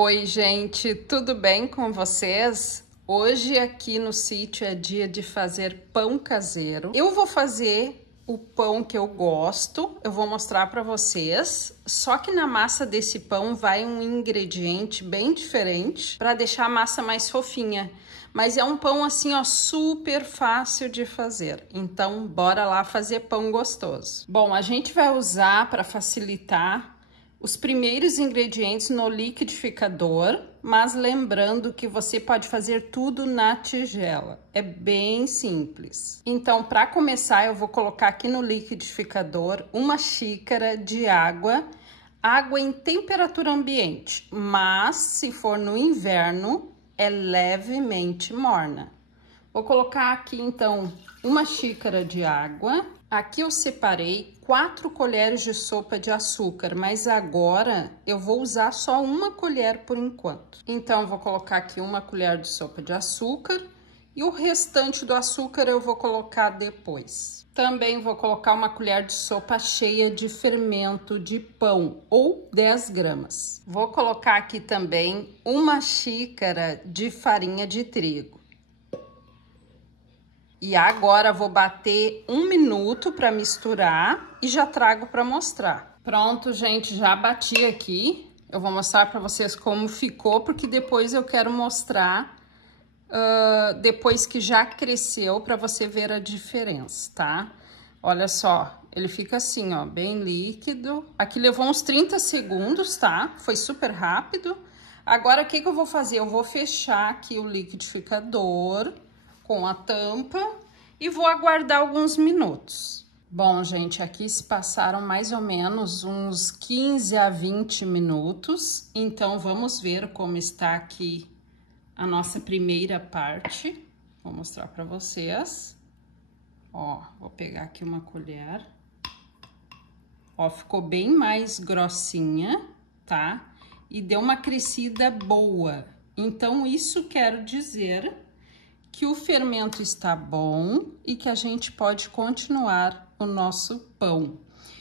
Oi, gente, tudo bem com vocês? Hoje aqui no sítio é dia de fazer pão caseiro. Eu vou fazer o pão que eu gosto, eu vou mostrar para vocês. Só que na massa desse pão vai um ingrediente bem diferente para deixar a massa mais fofinha. Mas é um pão assim, ó, super fácil de fazer. Então, bora lá fazer pão gostoso. Bom, a gente vai usar para facilitar os primeiros ingredientes no liquidificador, mas lembrando que você pode fazer tudo na tigela. É bem simples. Então, para começar, eu vou colocar aqui no liquidificador uma xícara de água em temperatura ambiente, mas se for no inverno, é levemente morna. Vou colocar aqui, então, uma xícara de água. Aqui eu separei 4 colheres de sopa de açúcar, mas agora eu vou usar só uma colher por enquanto. Então, eu vou colocar aqui uma colher de sopa de açúcar e o restante do açúcar eu vou colocar depois. Também vou colocar uma colher de sopa cheia de fermento de pão, ou 10 gramas. Vou colocar aqui também uma xícara de farinha de trigo. E agora vou bater 1 minuto para misturar e já trago para mostrar. Pronto, gente, já bati aqui. Eu vou mostrar para vocês como ficou, porque depois eu quero mostrar depois que já cresceu, para você ver a diferença, tá? Olha só, ele fica assim, ó, bem líquido. Aqui levou uns 30 segundos, tá? Foi super rápido. Agora, o que que eu vou fazer? Eu vou fechar aqui o liquidificador com a tampa e vou aguardar alguns minutos. Bom, gente, aqui se passaram mais ou menos uns 15 a 20 minutos, então vamos ver como está aqui a nossa primeira parte. Vou mostrar para vocês. Ó, vou pegar aqui uma colher. Ó, ficou bem mais grossinha, tá? E deu uma crescida boa. Então, isso quer dizer que o fermento está bom e que a gente pode continuar o nosso pão.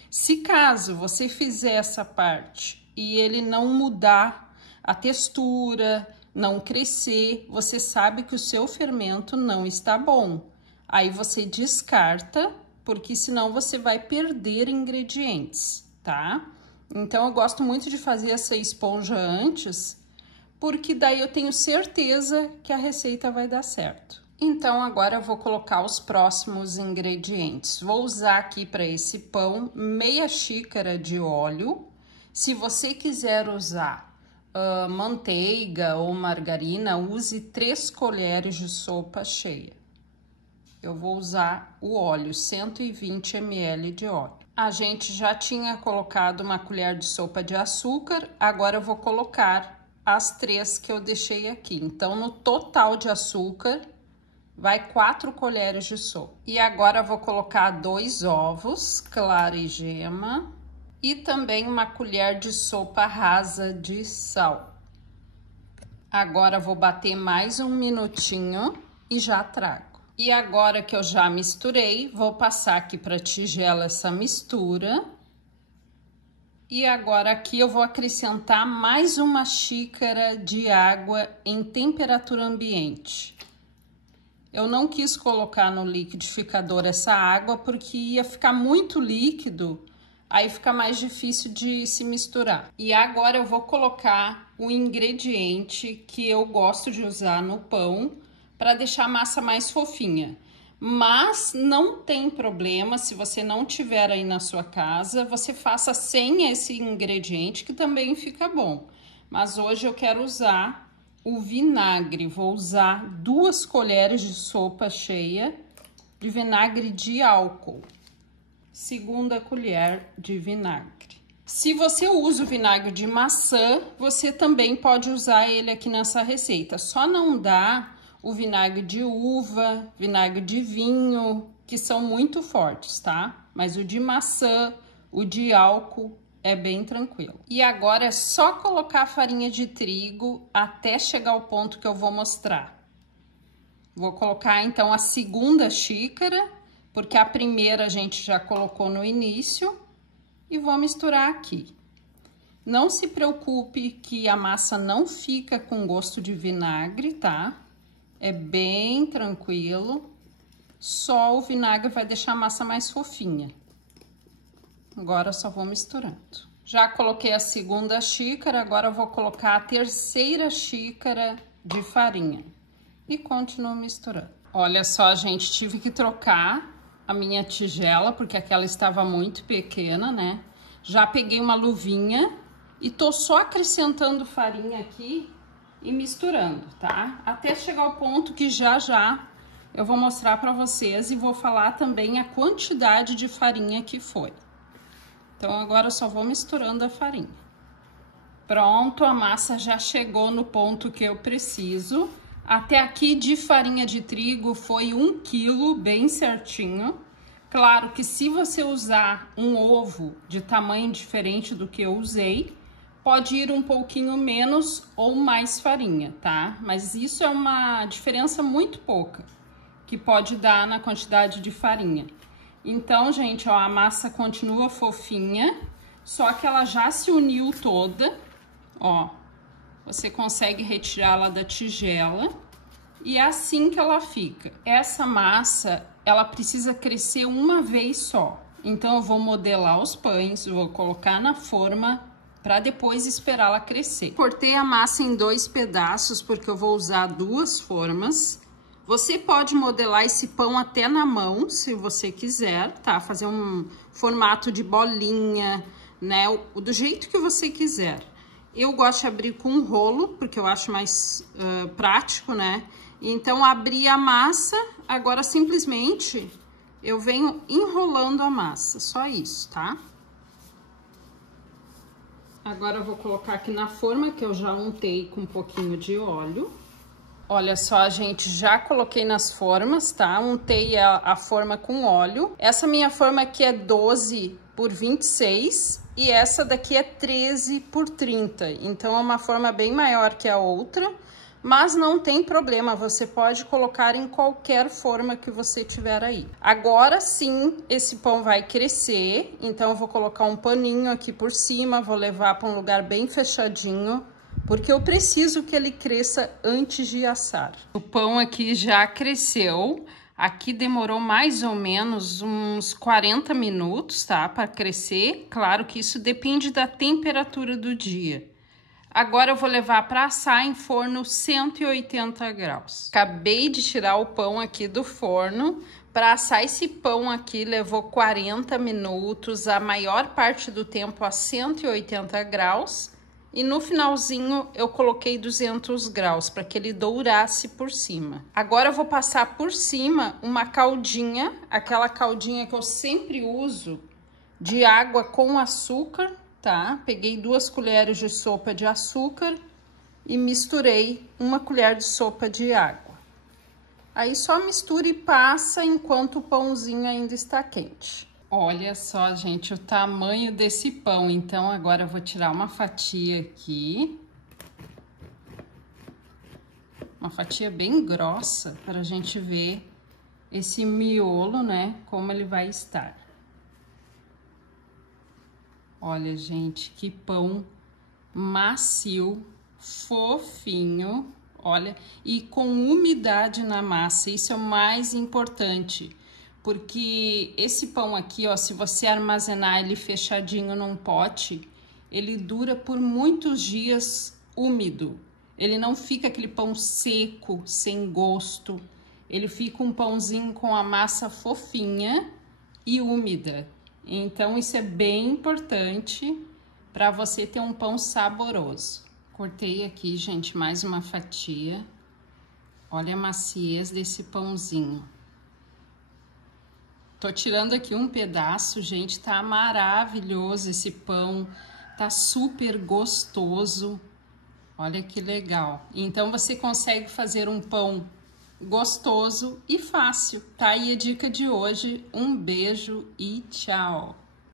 Se caso você fizer essa parte e ele não mudar a textura, não crescer, você sabe que o seu fermento não está bom. Aí você descarta, porque senão você vai perder ingredientes, tá? Então eu gosto muito de fazer essa esponja antes, porque daí eu tenho certeza que a receita vai dar certo. Então, agora eu vou colocar os próximos ingredientes. Vou usar aqui para esse pão meia xícara de óleo. Se você quiser usar manteiga ou margarina, use 3 colheres de sopa cheia. Eu vou usar o óleo, 120 ml de óleo. A gente já tinha colocado uma colher de sopa de açúcar, agora eu vou colocar as 3 que eu deixei aqui. Então, no total de açúcar, vai 4 colheres de sopa. E agora eu vou colocar 2 ovos, clara e gema, e também uma colher de sopa rasa de sal. Agora vou bater mais 1 minutinho e já trago. E agora que eu já misturei, vou passar aqui para a tigela essa mistura. E agora aqui eu vou acrescentar mais 1 xícara de água em temperatura ambiente. Eu não quis colocar no liquidificador essa água porque ia ficar muito líquido, aí fica mais difícil de se misturar. E agora eu vou colocar o ingrediente que eu gosto de usar no pão para deixar a massa mais fofinha. Mas não tem problema, se você não tiver aí na sua casa, você faça sem esse ingrediente, que também fica bom. Mas hoje eu quero usar o vinagre, vou usar 2 colheres de sopa cheia de vinagre de álcool, 2ª colher de vinagre. Se você usa o vinagre de maçã, você também pode usar ele aqui nessa receita, só não dá o vinagre de uva, vinagre de vinho, que são muito fortes, tá? Mas o de maçã, o de álcool é bem tranquilo. E agora é só colocar a farinha de trigo até chegar ao ponto que eu vou mostrar. Vou colocar então a 2ª xícara, porque a primeira a gente já colocou no início, e vou misturar aqui. Não se preocupe que a massa não fica com gosto de vinagre, tá? É bem tranquilo. Só o vinagre vai deixar a massa mais fofinha. Agora eu só vou misturando. Já coloquei a segunda xícara, agora eu vou colocar a terceira xícara de farinha. E continuo misturando. Olha só, gente, tive que trocar a minha tigela, porque aquela estava muito pequena, né? Já peguei uma luvinha e tô só acrescentando farinha aqui e misturando, tá? Até chegar ao ponto que já eu vou mostrar pra vocês e vou falar também a quantidade de farinha que foi. Então, agora eu só vou misturando a farinha. Pronto, a massa já chegou no ponto que eu preciso. Até aqui de farinha de trigo foi 1 quilo, bem certinho. Claro que se você usar um ovo de tamanho diferente do que eu usei, pode ir um pouquinho menos ou mais farinha, tá? Mas isso é uma diferença muito pouca que pode dar na quantidade de farinha. Então, gente, ó, a massa continua fofinha, só que ela já se uniu toda, ó. Você consegue retirá-la da tigela e é assim que ela fica. Essa massa, ela precisa crescer uma vez só. Então, eu vou modelar os pães, vou colocar na forma para depois esperá-la crescer. Cortei a massa em 2 pedaços porque eu vou usar 2 formas. Você pode modelar esse pão até na mão, se você quiser, tá? Fazer um formato de bolinha, né? Do jeito que você quiser. Eu gosto de abrir com um rolo, porque eu acho mais prático, né? Então, abri a massa, agora simplesmente eu venho enrolando a massa, só isso, tá? Agora eu vou colocar aqui na forma que eu já untei com um pouquinho de óleo. Olha só, gente, já coloquei nas formas, tá? Untei a forma com óleo. Essa minha forma aqui é 12 por 26 e essa daqui é 13 por 30. Então, é uma forma bem maior que a outra, mas não tem problema, você pode colocar em qualquer forma que você tiver aí. Agora sim, esse pão vai crescer, então eu vou colocar um paninho aqui por cima, vou levar para um lugar bem fechadinho, porque eu preciso que ele cresça antes de assar. O pão aqui já cresceu, aqui demorou mais ou menos uns 40 minutos, tá? Para crescer, claro que isso depende da temperatura do dia. Agora eu vou levar para assar em forno 180 graus. Acabei de tirar o pão aqui do forno. Para assar esse pão aqui levou 40 minutos, a maior parte do tempo a 180 graus. E no finalzinho eu coloquei 200 graus para que ele dourasse por cima. Agora eu vou passar por cima uma caldinha, aquela caldinha que eu sempre uso, de água com açúcar, tá? Peguei 2 colheres de sopa de açúcar e misturei 1 colher de sopa de água. Aí só mistura e passa enquanto o pãozinho ainda está quente. Olha só, gente, o tamanho desse pão. Então, agora eu vou tirar uma fatia aqui. Uma fatia bem grossa para a gente ver esse miolo, né? Como ele vai estar. Olha, gente, que pão macio, fofinho, olha, e com umidade na massa, isso é o mais importante, porque esse pão aqui, ó, se você armazenar ele fechadinho num pote, ele dura por muitos dias úmido, ele não fica aquele pão seco, sem gosto, ele fica um pãozinho com a massa fofinha e úmida. Então, isso é bem importante para você ter um pão saboroso. Cortei aqui, gente, mais uma fatia. Olha a maciez desse pãozinho. Tô tirando aqui um pedaço, gente, tá maravilhoso esse pão. Tá super gostoso. Olha que legal. Então, você consegue fazer um pão gostoso e fácil. Tá aí a dica de hoje. Um beijo e tchau!